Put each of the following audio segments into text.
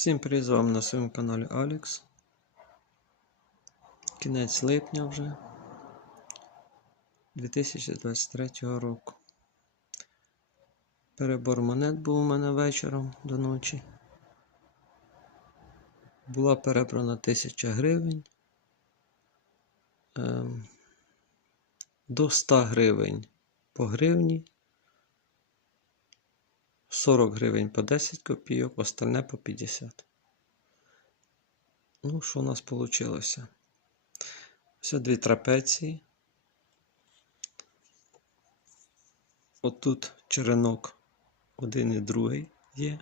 Всім привіт з вами на своєму каналі Алекс. Кінець липня вже 2023 року. Перебор монет був у мене вечором до ночі. Була перебрана 1000 гривень. Ем, до 100 гривень по гривні. 40 гривень по 10 копійок, остальне по 50. Ну, що у нас вийшло? Ось дві трапеції. Отут черенок один і другий є.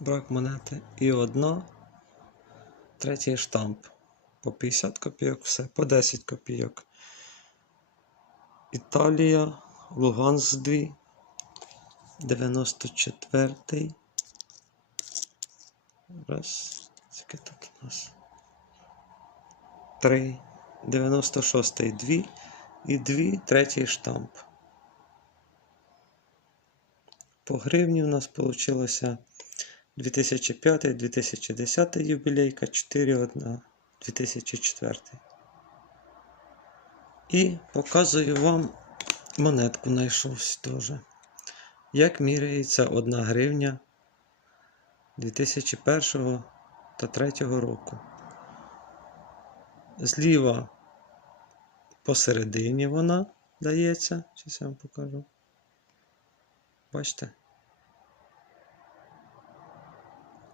Брак монети. І одна, третій штамп. По 50 копійок, все, по 10 копійок. Італія, Луганськ 2. 94. Раз. Скільки тут у нас? Три. 96 2 і 2, третій штамп. По гривні у нас вийшло 2005, 2010 юбілейка, 4 1, 2004. І показую вам монетку знайшовся теж. Як міряється 1 гривня 2001 та 2003 року? Зліва посередині вона дається. Зараз я вам покажу. Бачите?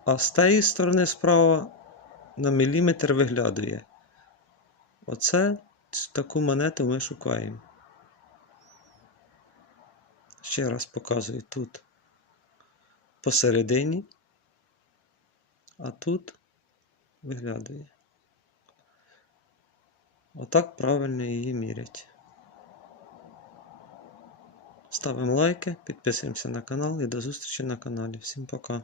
А з тієї сторони справа на міліметр виглядає. Оце таку монету ми шукаємо. Ще раз показую тут посередині, а тут виглядає. Отак правильно її мірять. Ставимо лайки, підписуємося на канал і до зустрічі на каналі. Всім пока!